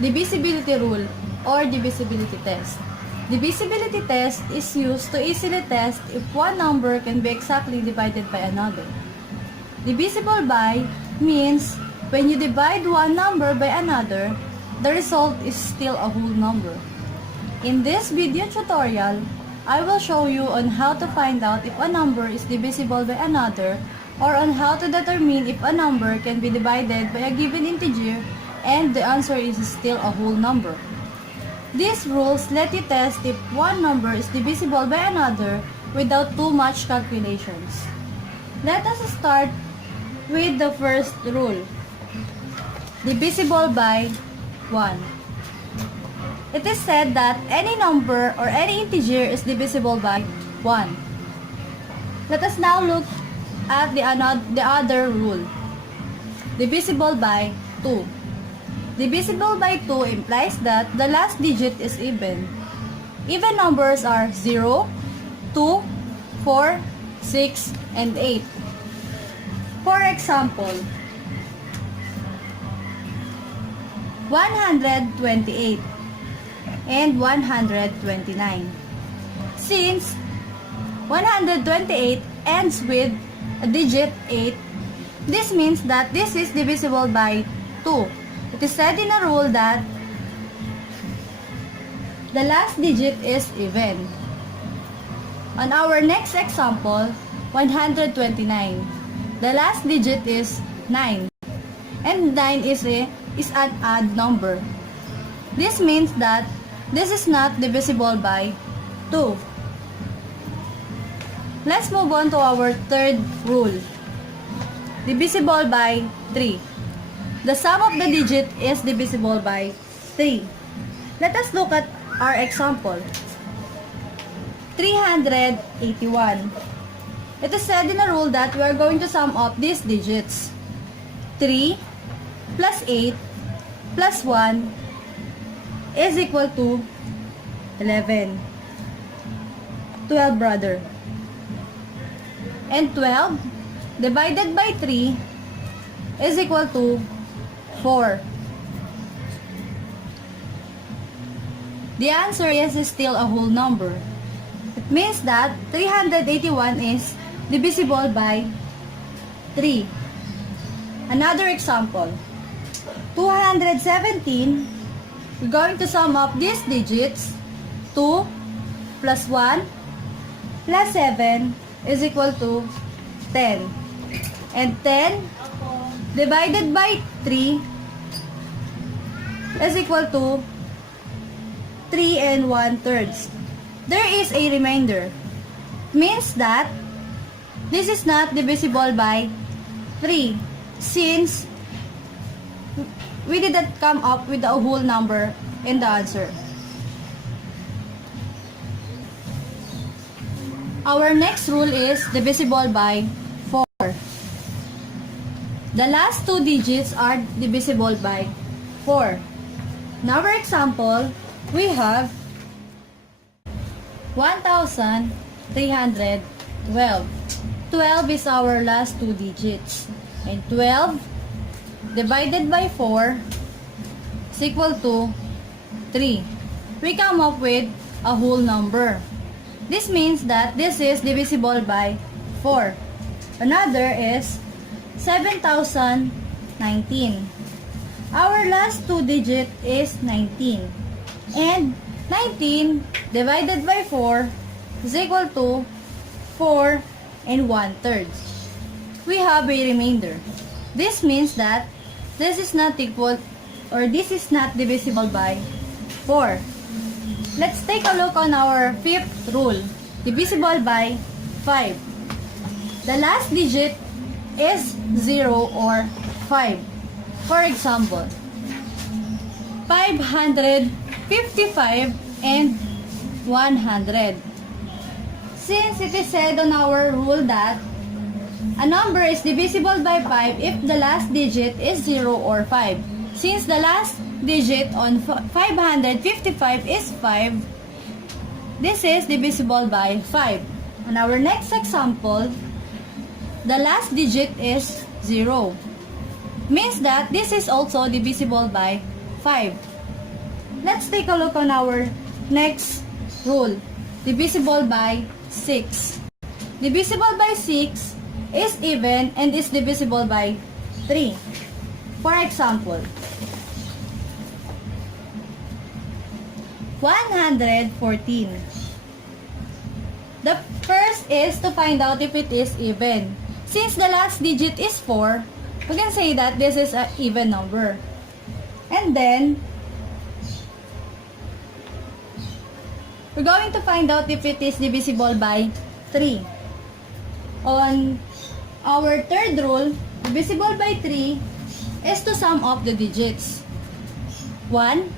Divisibility rule or divisibility test. Divisibility test is used to easily test if one number can be exactly divided by another. Divisible by means when you divide one number by another, the result is still a whole number. In this video tutorial, I will show you on how to find out if a number is divisible by another or on how to determine if a number can be divided by a given integer and the answer is still a whole number. These rules let you test if one number is divisible by another without too much calculations. Let us start with the first rule. Divisible by 1. It is said that any number or any integer is divisible by 1. Let us now look at the other rule. Divisible by 2. Divisible by 2 implies that the last digit is even. Even numbers are 0, 2, 4, 6, and 8. For example, 128 and 129. Since 128 ends with a digit 8, this means that this is divisible by 2. It is said in a rule that the last digit is even. On our next example, 129. The last digit is 9. And 9 is an odd number. This means that this is not divisible by 2. Let's move on to our third rule. Divisible by 3. The sum of the digit is divisible by 3. Let us look at our example. 381. It is said in a rule that we are going to sum up these digits. 3 plus 8 plus 1 is equal to 11. 12 brother. And 12 divided by 3 is equal to 4. The answer is still a whole number. It means that 381 is divisible by 3. Another example. 217, we're going to sum up these digits. 2 plus 1 plus 7 is equal to 10. And 10 divided by 3 is equal to 3 and 1/3. There is a remainder. It means that this is not divisible by 3 since we didn't come up with a whole number in the answer. Our next rule is divisible by 4. The last two digits are divisible by 4. In our example, we have 1,312. 12 is our last two digits. And 12 divided by 4 is equal to 3. We come up with a whole number. This means that this is divisible by 4. Another is 7,019. Our last two digit is 19. And 19 divided by 4 is equal to 4 and 1/3. We have a remainder. This means that this is not equal or this is not divisible by 4. Let's take a look on our fifth rule. Divisible by 5. The last digit is 0 or 5. For example, 555 and 100. Since it is said on our rule that a number is divisible by 5 if the last digit is 0 or 5. Since the last digit on 555 is 5, this is divisible by 5. On our next example, the last digit is 0. Means that this is also divisible by 5. Let's take a look on our next rule. Divisible by 6. Divisible by 6 is even and is divisible by 3. For example, 114. The first is to find out if it is even. Since the last digit is 4, we can say that this is an even number. And then, we're going to find out if it is divisible by 3. On our third rule, divisible by 3 is to sum up the digits. 1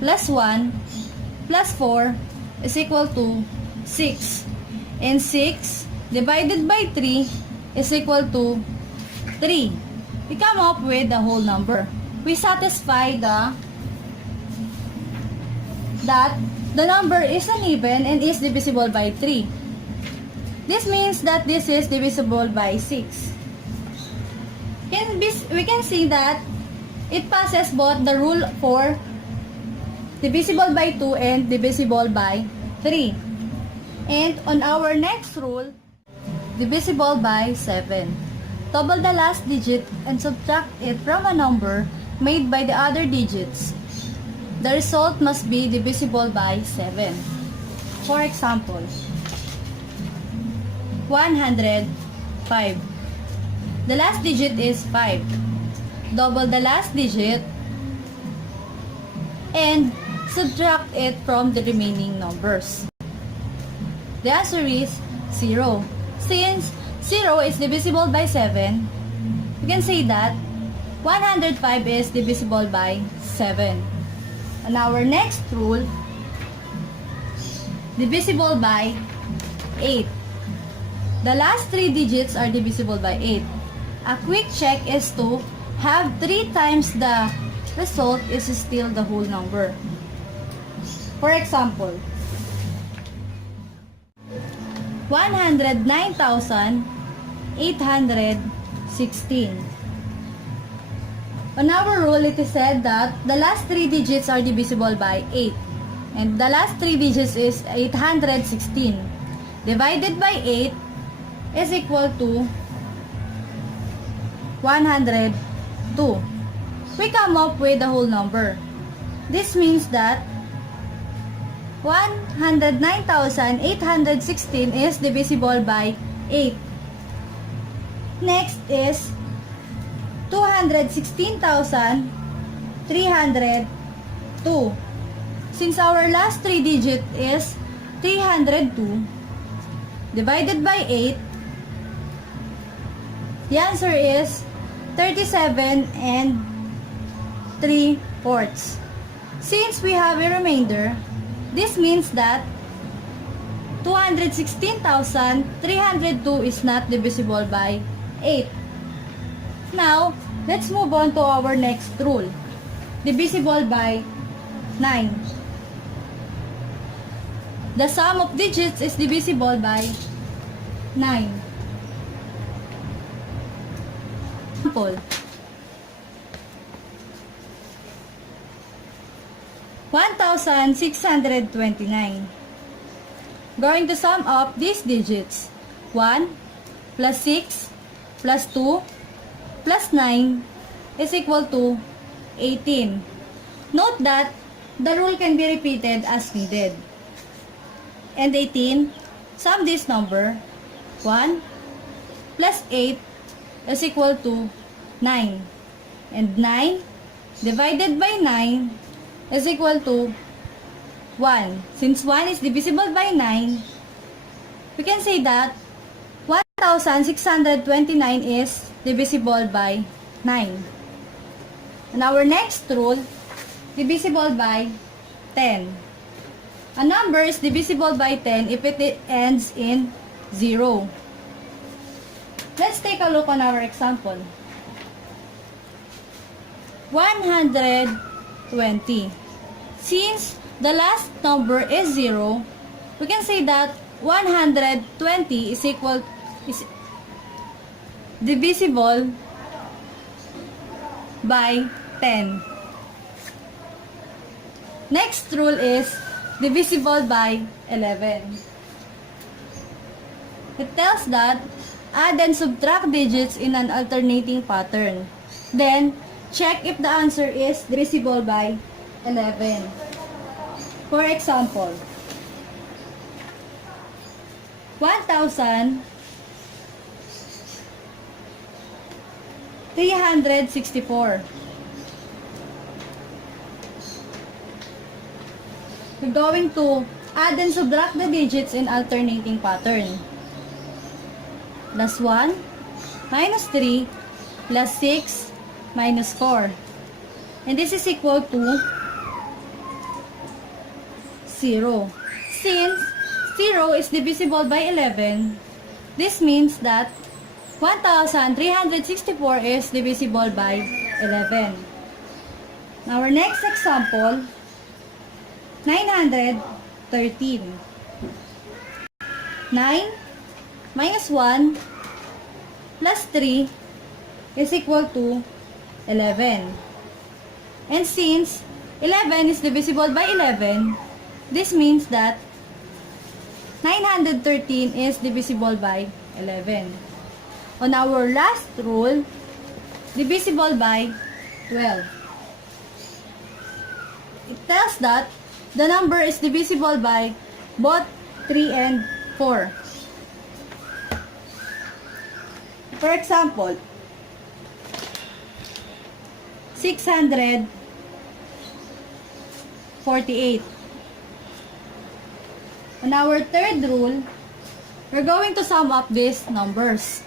plus 1 plus 4 is equal to 6. And 6 divided by 3 is equal to 3. We come up with the whole number. We satisfy that the number is uneven and is divisible by 3. This means that this is divisible by 6. We can see that it passes both the rule for divisible by 2 and divisible by 3. And on our next rule, divisible by 7. Double the last digit and subtract it from a number made by the other digits. The result must be divisible by 7. For example, 105. The last digit is 5. Double the last digit and subtract it from the remaining numbers. The answer is 0. Since 0 is divisible by 7, we can say that 105 is divisible by 7. And our next rule, divisible by 8. The last 3 digits are divisible by 8. A quick check is to have 3 times the result is still the whole number. For example, 109,816. On our rule, it is said that the last 3 digits are divisible by 8. And the last 3 digits is 816. Divided by 8 is equal to 102. We come up with the whole number. This means that 109,816 is divisible by 8. Next is 216,302. Since our last 3 digit is 302, divided by 8, the answer is 37 and 3/4. Since we have a remainder, this means that 216,302 is not divisible by 8. Now, let's move on to our next rule. Divisible by 9. The sum of digits is divisible by 9. Example, 1,629. Going to sum up these digits. 1 plus 6 plus 2 plus 9 is equal to 18. Note that the rule can be repeated as needed. And 18, sum this number. 1 plus 8 is equal to 9. And 9 divided by 9 is equal to 1. Since 1 is divisible by 9, we can say that 1,629 is divisible by 9. And our next rule, divisible by 10. A number is divisible by 10 if it ends in 0. Let's take a look on our example. 120. Since the last number is 0, we can say that 120 is divisible by 10. Next rule is divisible by 11. It tells that add and subtract digits in an alternating pattern. Then, check if the answer is divisible by 11. For example, 1,364. We're going to add and subtract the digits in alternating pattern. Plus 1, minus 3, plus 6, minus 4. And this is equal to 0. Since 0 is divisible by 11, this means that 1,364 is divisible by 11. Our next example, 913. 9 minus 1 plus 3 is equal to 11. And since 11 is divisible by 11, this means that 913 is divisible by 11. On our last rule, divisible by 12. It tells that the number is divisible by both 3 and 4. For example, 648. On our third rule, we're going to sum up these numbers.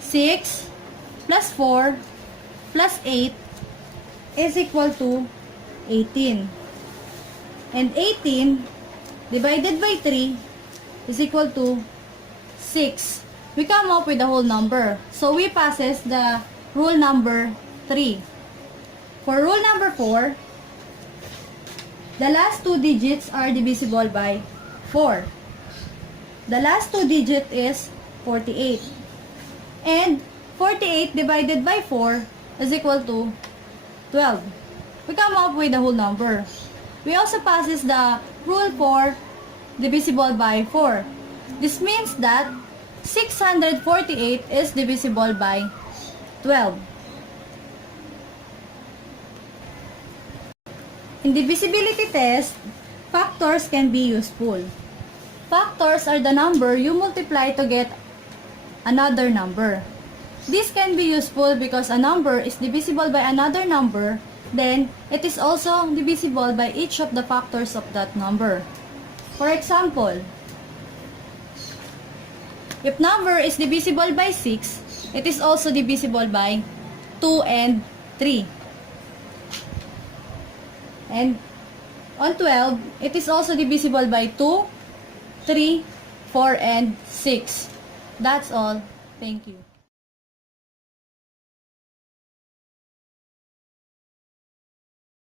6 plus 4 plus 8 is equal to 18. And 18 divided by 3 is equal to 6. We come up with the whole number. So we passes the rule number 3. For rule number 4, the last two digits are divisible by 4. The last two digit is 48. And 48 divided by 4 is equal to 12. We come up with the whole number. We also passes the rule 4 divisible by 4. This means that 648 is divisible by 12. In divisibility test, factors can be useful. Factors are the number you multiply to get another number. This can be useful because a number is divisible by another number, then it is also divisible by each of the factors of that number. For example, if number is divisible by 6, it is also divisible by 2 and 3. And on 12, it is also divisible by 2, 3, 4, and 6. That's all. Thank you.